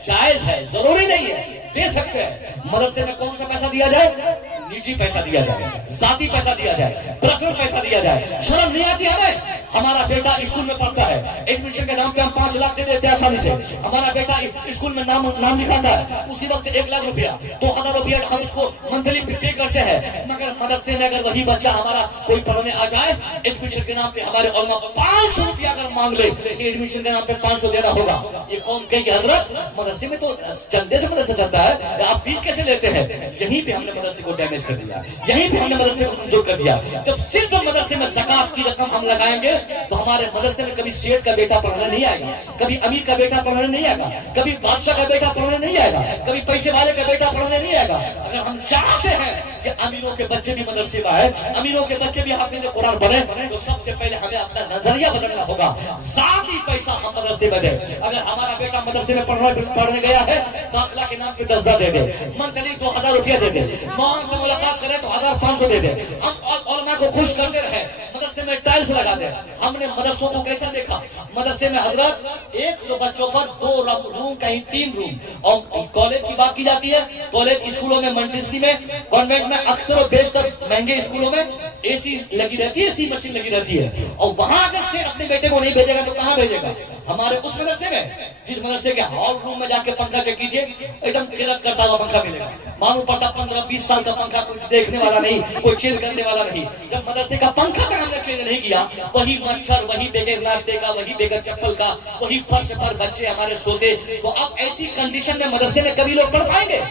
जायज है, जरूरी नहीं है, दे सकते हैं। मदरसे में कौन सा पैसा दिया जाए? निजी पैसा दिया जाए, जाती पैसा दिया जाए, पर्सनल पैसा दिया जाए। शर्म नहीं आती हमें? हमारा बेटा स्कूल में पढ़ता है, एडमिशन के नाम पे हम 5 लाख दे देते हैं आसानी से। हमारा बेटा स्कूल में नाम लिखाता है, उसी वक्त 1 लाख रुपया 2000 रुपया हम उसको मंथली पे करते हैं, मगर मदरसे में अगर वही बच्चा हमारा कोई पढ़ने आ जाए, एडमिशन के नाम पे हमारे उलमा 500 रुपया अगर मांग ले, एडमिशन के नाम पे 500 देना होगा। ये कौन कहेगी हजरत मदरसे में तो चंदे से मदरसा चलता है, आप फीस कैसे लेते हैं? यहीं पे हमने मदरसे को डैमेज कर दिया, यहीं पे हमने मदरसे को कमजोर कर दिया। जब सिर्फ मदरसे में ज़कात की रकम हम लगाएंगे तो हमारे मदरसे में कभी सेठ का बेटा पढ़ने नहीं आएगा, कभी अमीर का बेटा पढ़ने नहीं आएगा, कभी बादशाह का बेटा पढ़ने नहीं आएगा, कभी पैसे वाले का बेटा पढ़ने नहीं आएगा। अगर हम चाहते हैं कि अमीरों के बच्चे भी मदरसे में आए, अमीरों के बच्चे भी हाफिज़ कुरान बने, तो सबसे पहले हमें अपना नजरिया बदलना होगा। ज़ाती पैसा हम मदरसे में दें। अगर हमारा बेटा मदरसे में पढ़ने गया है, दाखिला के नाम पे 10,000 दे दे, मंथली 2,000 रुपया दे दे, मौलाना से मुलाकात करे तो 1,500 दे दे, हम उलमा को खुश करते रहे, मदरसे में टाइल्स लगा दे। हमने मदरसों को कैसा देखा? मदरसे में हजरत 100 बच्चों पर 2 रूम, कहीं 3 रूम। और कॉलेज की बात की जाती है, कॉलेज स्कूलों में, मंटेसरी में, कॉन्वेंट में अक्सर और बेशतर महंगे स्कूलों में एसी लगी रहती है, एसी मशीन लगी रहती है। और वहां अगर सेठ अपने बेटे को नहीं भेजेगा तो कहां भेजेगा? हमारे उस मदरसे में, जिस मदरसे के हॉल रूम में जाके पंखा चेक कीजिए, एकदम किरत करता हुआ पंखा मिलेगा, मालूम पड़ता 15-20 साल का पंखा, कोई देखने वाला नहीं, कोई चेंज करने वाला नहीं। जब मदरसे का पंखा तक हमने चेंज नहीं किया, वही मच्छर, वही बगैर नाश्ते का, वही बगैर चप्पल का, वही फर्श पर बच्चे हमारे सोते। तो अब ऐसी कंडीशन में मदरसे में कभी लोग पढ़ पाएंगे?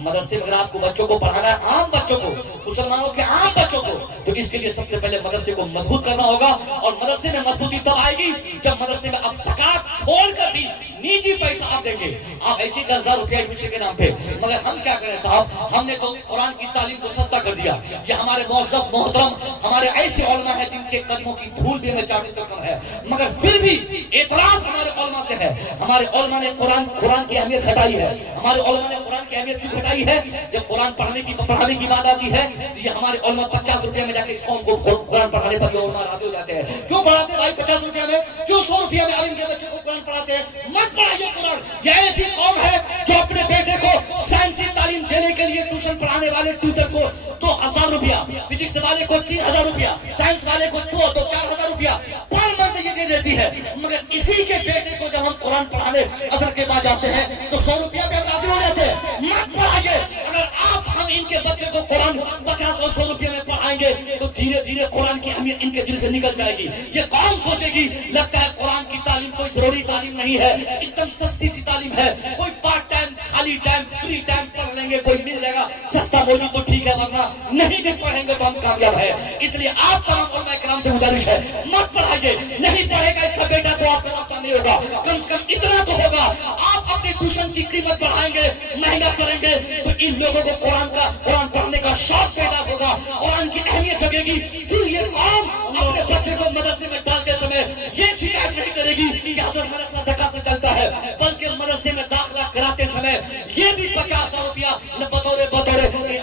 मदरसे में अगर आपको बच्चों को पढ़ाना है, आम बच्चों को, मुसलमानों के आम बच्चों को, तो इसके लिए सबसे पहले मदरसे को मजबूत करना होगा। और मदरसे में मजबूती तब आएगी जब मदरसे में आप ज़कात छोड़कर भी निजी पैसा आप देंगे। आप ऐसे 10,000 रुपया एडमिशन के नाम पे, मगर हम क्या करें साहब? हमने तो कुरान की तालीम को सस्ता कर दिया। ये हमारे मुअज़्ज़ज़ मोहतरम, हमारे ऐसे उलमा है जिनके कदमों की धूल भी हमें चाटने तक कम है, मगर फिर भी एतराज हमारे उलमा से है। हमारे उलमा ने कुरान की अहमियत घटाई है। हमारे उलमा ने कुरान की अहमियत क्यों घटाई है? जब कुरान पढ़ाने की बात आती है, तो ये हमारे उलमा 50 रुपया में जाके कौन को कुरान पढ़ाने पर ये उलमा राजी हो जाते हैं। क्यों पढ़ाते भाई 50 रुपया में? क्यों 100 रुपया में अब इनके बच्चे को कुरान पढ़ाते हैं? मत पढ़ाइए कुरान। ये ऐसी कौम है जो अपने बेटे को साइंसी तालीम देने के लिए ट्यूशन पढ़ाने वाले ट्यूटर को 2,000 रुपया, फिजिक्स वाले को 3,000 रुपया, साइंस वाले को 4,000 रुपया पर मंथ ये दे देती है। मगर इसी के बेटे को जब हम कुरान पढ़ाने अजहर के पास जाते हैं तो 100 रुपया पे राजी हो जाते हैं। मत पढ़ाइए। अगर हम इनके बच्चे को कुरान 50 और 100 रुपये में पढ़ाएंगे तो धीरे धीरे कुरान की अहमियत इनके दिल से निकल जाएगी। ये कौन सोचेगी लगता है कुरान की तालीम कोई जरूरी तालीम नहीं है, एकदम सस्ती सी तालीम है, कोई पार्ट टाइम, खाली टाइम, फ्री टाइम पढ़ लेंगे, कोई मिल जाएगा सस्ता बोली तो ठीक है, वरना नहीं भी पढ़ेंगे तो हम कामयाब है। इसलिए आप तमाम उलमा किराम से गुजारिश है, मत पढ़ाइए। नहीं पढ़ेगा इसका बेटा तो आपका नुकसान नहीं होगा, कम से कम इतना तो होगा। आप अपने ट्यूशन की कीमत बढ़ाएंगे, महंगा करेंगे तो इन लोगों को कुरान पढ़ने का शौक पैदा होगा, कुरान की अहमियत जगेगी। फिर ये कौम अपने बच्चे को मदरसे में डालते समय ये शिकायत नहीं करेगी कि हजरत मदरसा ज़कात से चलता है, बल्कि मदरसे में दाखिला कराते समय ये भी 50,000 रुपया बतौरे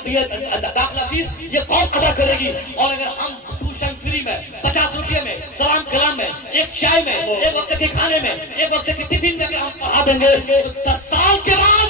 ये दाखिला फीस ये कौन अदा करेगी। और अगर हम ट्यूशन फ्री में 50 रुपये में, सलाम कलाम में, एक चाय में, एक वक्त के खाने में, एक वक्त के टिफिन में अगर हम पढ़ा देंगे तो 10 साल के बाद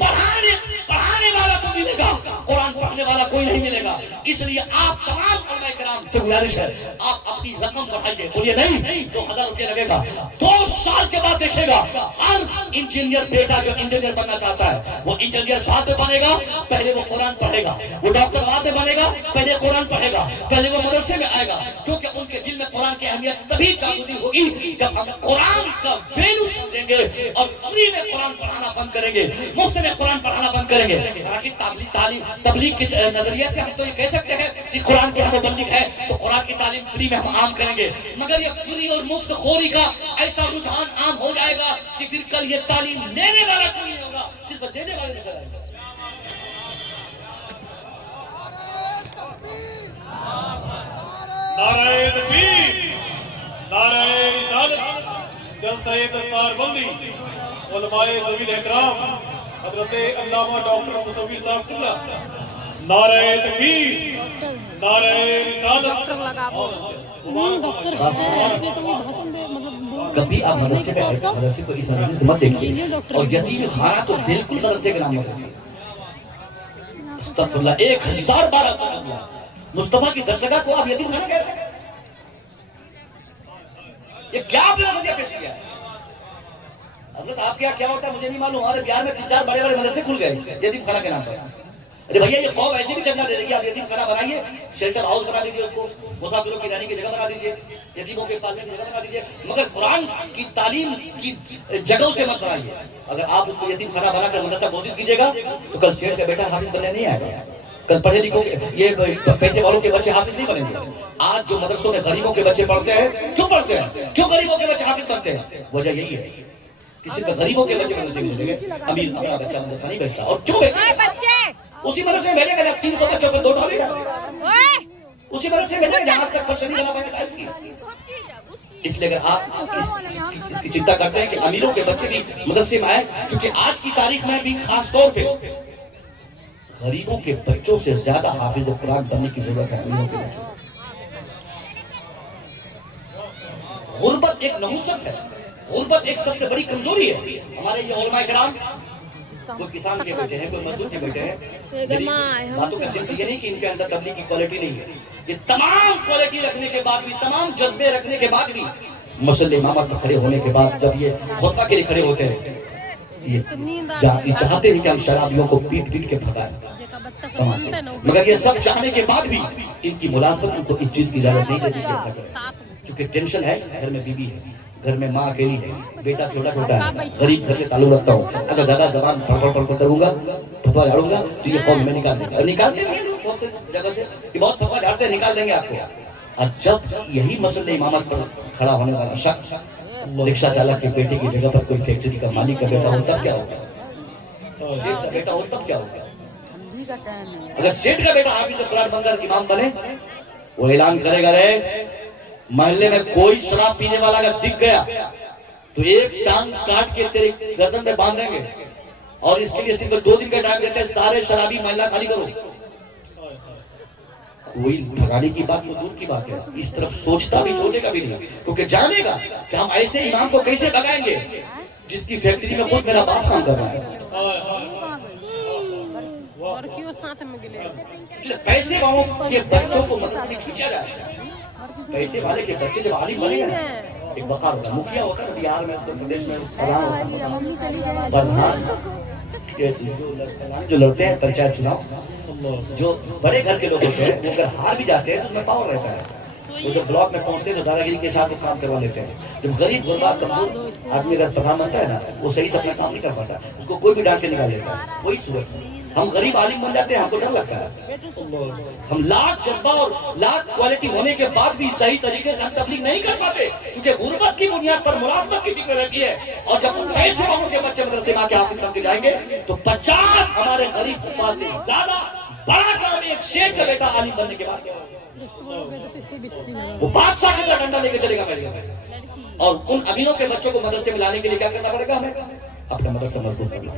पढ़ाने वाला तो मिलेगा, कुरान पढ़ने वाला कोई नहीं मिलेगा। इसलिए आप तमाम उलमा किराम से गुजारिश है, आप अपनी रकम बढ़ाइए। बोलिए नहीं 2,000 रुपये लगेगा, 2 साल के बाद देखेगा हर इंजीनियर बेटा जो इंजीनियर बनना चाहता है वो इंजीनियर बाद में बनेगा, पहले वो कुरान पढ़ेगा। वो डॉक्टर बाद में बनेगा, पहले कुरान पढ़ेगा, पहले वो मदरसे में आएगा। क्योंकि उनके दिल में कुरान की अहमियत तभी जागृति होगी जब हम कुरान का वैल्यू समझेंगे और फ्री में कुरान पढ़ाना बंद करेंगे, मुफ्त में कुरान पढ़ाना बंद करेंगे। हालांकि तबलीग के नजरिए से हम तो ये कह सकते हैं कि कुरान के हम मुबल्लिग है तो कुरान की तालीम फ्री में हम आम करेंगे, मगर ये फ्री और मुफ्त खोरी का ऐसा रुझान आम हो जाएगा कि फिर कल ये तालीम लेने वाला कोई नहीं होगा, सिर्फ देने वाले नजर आएंगे। नाराए तकबीर, नाराए रिसालत, जलसाए दस्तारबंदी, उलमाए ज़वील एहतराम हज़रत अल्लामा डॉक्टर मुसव्विर साहब खुल्ला, नाराए तकबीर, नाराए रिसालत। कभी आप मदरसे को इस नजरिए से मत देखिए, और यतीम खाना तो बिल्कुल मदरसे के नाम पर अस्तगफिरुल्लाह 1000 बार अस्तगफिरुल्लाह। मुस्तफा की दस्तगाह को आप यतीम खाना कहते हैं? ये क्या आपने नजरिया पेश किया? हजरत आपके यहाँ क्या होता है मुझे नहीं मालूम, हमारे बिहार में 3-4 बड़े बड़े मदरसे खुल गए यतीम खाना के नाम पर। ارے بھیا یہ قوم ایسے بھی چندہ دے دے گی, آپ یتیم خانہ بنائیے, شیلٹر ہاؤس بنا دیجیے, اس کو مسافروں کی رہنے کی جگہ بنا دیجیے, یتیموں کے پالنے کی جگہ بنا دیجیے, مگر قرآن کی تعلیم کی جگہوں سے مت بنائیے. اگر آپ اس کو یتیم خانہ بنا کر مدرسہ بوزید کیجیے گا تو کل شیخ کا بیٹا حافظ بننے نہیں آئے گا, کل پڑھے لکھوں کے یہ پیسے والوں کے بچے حافظ نہیں بنیں گے. آج جو مدرسوں میں غریبوں کے بچے پڑھتے ہیں, کیوں پڑھتے ہیں, کیوں غریبوں کے بچے حافظ بنتے ہیں؟ وجہ یہی ہے, کسی کا غریبوں کے بچے مدرسے میں بھیجیں گے, امیر اپنا بچہ مدرسہ نہیں بھیجتا. اور کیوں بھیجتا ہے؟ اسی مدرسے میں بھیجے گا 300 بچوں پر 2 ڈالے گا, اسی مدرسے میں بھیجے گا جہاں تک خرچ نہیں بنا پائے گا اس کی. اس لیے اگر آپ اس کی چنتا کرتے ہیں کہ امیروں کے بچے بھی مدرسے میں آئے, کیونکہ آج کی تاریخ میں بھی خاص طور پہ غریبوں کے بچوں سے زیادہ حافظ قرآن بننے کی ضرورت ہے امیروں کے بچوں. غربت ایک نحوست ہے, غربت ایک سب سے بڑی کمزوری ہے. ہمارے یہ علماء کرام کوئی کسان کے بیٹے ہیں, کوئی مزدور کے بیٹے ہیں, میری باتوں کا سلسلہ یہ نہیں کہ ان کے اندر تبلیغ کی کوالٹی نہیں ہے. یہ تمام کوالٹی رکھنے کے بعد بھی, تمام جذبے رکھنے کے بعد بھی, مسئلے امامت پر کھڑے ہونے کے بعد جب یہ خطبہ کے لیے کھڑے ہوتے ہیں, یہ چاہتے ہیں کہ ہم شرابیوں کو پیٹ پیٹ کے بھگائیں سماج سے, مگر یہ سب چاہنے کے بعد بھی ان کی ملازمت ان کو اس چیز کی اجازت نہیں دیتی کہ ایسا کریں. چونکہ ٹینشن ہے, گھر میں بیوی ہے, گھر میں ماں اکیلی ہے, بیٹا چھوٹا چھوٹا ہے, غریب گھر سے تعلق رکھتا ہوں, اگر زیادہ زبان پڑھ کروں گا, فتوا جھاڑوں گا تو یہ قوم میں نکال دیں گے, اور نکال دیں گے بہت سے جگہ سے کہ بہت فتوا جھاڑتے ہیں, نکال دیں گے آپ کو. اور جب یہی مسئلہ امامت پر کھڑا ہونے والا شخص رکشہ چالک کے بیٹے کی جگہ پر کوئی فیکٹری کا مالک کا بیٹا ہو تب کیا ہوگا, سیٹ کا بیٹا ہو تب کیا ہوگا. اگر سیٹ کا بیٹا حافظ قرآن بن کر امام بنے, وہ اعلان کرے گا رے محلے میں کوئی شراب پینے والا اگر دکھ گیا تو ایک ٹانگ کاٹ کے تیرے گردن میں باندھیں گے, اور اس کے لیے صرف 2 دن کا ٹائم دیتے ہیں, سارے شرابی محلہ خالی کرو. کوئی بھگانے کی بات تو دور کی بات ہے, اس طرف سوچتا بھی سوچے گا بھی نہیں, کیونکہ جانے گا کہ ہم ایسے امام کو کیسے بھگائیں گے جس کی فیکٹری میں خود میرا باپ کام کر رہا ہے. اس لیے پیسے والوں کے بچوں کو مدرسے میں کھینچا جائے. پیسے والے کے بچے جب عالم بنے گا نا, ایک وقار ہوتا ہے, مکھیا ہوتا ہے نا بہار میں, اتر پردیش میں پردھان ہوتا ہے, پردھان جو لڑتے ہیں پنچایت چناؤ, جو بڑے گھر کے لوگ ہوتے ہیں وہ اگر ہار بھی جاتے ہیں تو اس میں پاور رہتا ہے. وہ جب بلاک میں پہنچتے ہیں تو دادا گیری کے ساتھ کام کروا لیتے ہیں. جب غریب غربا کمزور آدمی اگر پردھان بنتا ہے نا, وہ صحیح سے اپنا کام نہیں کر پاتا, اس کو کوئی بھی ڈانٹ کے نکال دیتا ہے. وہی صورت ہے, ہم غریب عالم بن جاتے ہیں, ہم کو ڈر لگتا ہے. ہم لاکھ جذبہ اور لاکھ کوالٹی ہونے کے بعد بھی صحیح طریقے سے ہم تبلیغ نہیں کر پاتے, کیونکہ غربت کی بنیاد پر ملازمت کی فکر رہتی ہے. اور جب ان پیسے والوں کے بچے مدرسے میں آ کے حافظ بن کے جائیں گے تو 50 ہمارے غریب حفاظ سے زیادہ بڑا کام ایک شیخ کا بیٹا عالم بننے کے بعد وہ بادشاہ کی طرح ڈنڈا لے کے چلے گا پہلے. اور ان امیروں کے بچوں کو مدرسے میں لانے کے لیے کیا کرنا پڑے گا, ہمیں اپنا مدرسہ مضبوط کرنا,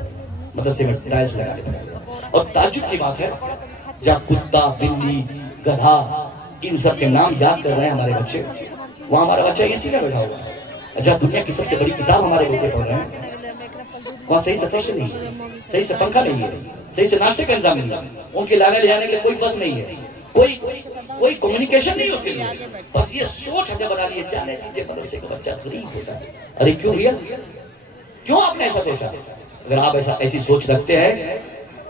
مدرسے میں ٹائلز لگانے پڑے گا. اور تعجب کی بات ہے, جہاں کتا, بلی, گدھا ان سب کے نام یاد کر رہے ہیں ہمارے بچے, وہاں ہمارا بچہ اسی میں بیٹھا ہوا ہے. جہاں دنیا کی سب سے بڑی کتاب ہمارے بیٹے پڑھ رہے ہیں, وہاں صحیح سے فرش نہیں ہے, صحیح سے پنکھا نہیں ہے, صحیح سے ناشتے کا انتظام نہیں ہے, ان کے لانے لے جانے کے کوئی بس نہیں ہے, کوئی کمیونیکیشن نہیں اس کے لیے. بس یہ سوچ ہم نے بنا لی ہے, جانے دیجیے مدرسے کا بچہ غریب ہوتا ہے. ارے کیوں بھیا, کیوں آپ نے ایسا سوچا؟ اگر آپ ایسی سوچ رکھتے ہیں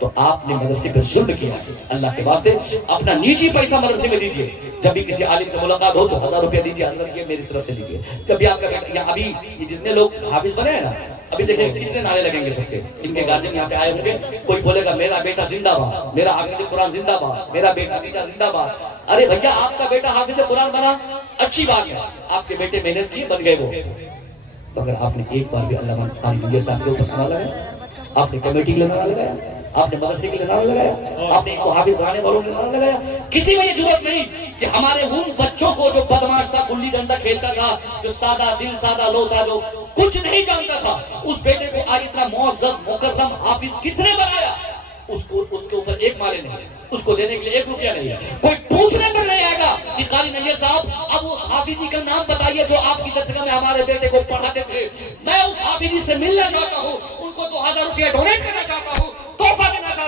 تو آپ نے مدرسے پہ ظلم کیا. اللہ کے واسطے اپنا نجی پیسہ مدرسے میں دیجیے. جب بھی کسی عالم سے ملاقات ہو تو 1000 روپیہ دیجیے, حضرت یہ میری طرف سے لیجیے. جب بھی آپ کا بیٹا, ابھی یہ جتنے لوگ حافظ بنے ہیں نا, ابھی دیکھیں کتنے نعرے لگیں گے سب کے. ان کے گارجن یہاں پہ آئے ہوں گے, کوئی بولے گا میرا بیٹا زندہ باد, میرا حافظ قرآن زندہ باد, میرا بیٹا بیٹا زندہ باد. ارے بھیا آپ کا بیٹا حافظ قرآن بنا, اچھی بات ہے, آپ کے بیٹے محنت کی بن گئے وہ. اگر آپ نے ایک بار بھی علامہ قاری ننگر صاحب کے اوپر نعرہ لگایا, آپ نے کمیٹی کے لیے نعرہ لگایا, آپ نے مدرسے کے لیے نعرہ لگایا, آپ نے ان کو حافظ بنانے والوں کے لیے نعرہ لگایا, کسی میں یہ ضرورت نہیں کہ ہمارے ان بچوں کو جو بدماش تھا, گلی ڈنڈا کھیلتا تھا, جو سادہ دل سادہ لو تھا, جو کچھ نہیں جانتا تھا, اس بیٹے کو آج اتنا معزز مکرم حافظ کس نے بنایا؟ اس کے اوپر ایک مالے نہیں, اس کو دینے کے لیے 1 روپیہ نہیں ہے. کوئی پوچھنے کر نہیں آئے گا کہ قاری ننگر صاحب اب اس حافظ جی کا نام بتائیے جو آپ کی درسگاہ میں ہمارے بیٹے کو پڑھاتے تھے. میں اس حافظ جی سے ملنا چاہتا ہوں, ان کو 2000 روپیہ ڈونیٹ کرنا چاہتا ہوں, تحفہ دینا چاہتا ہوں.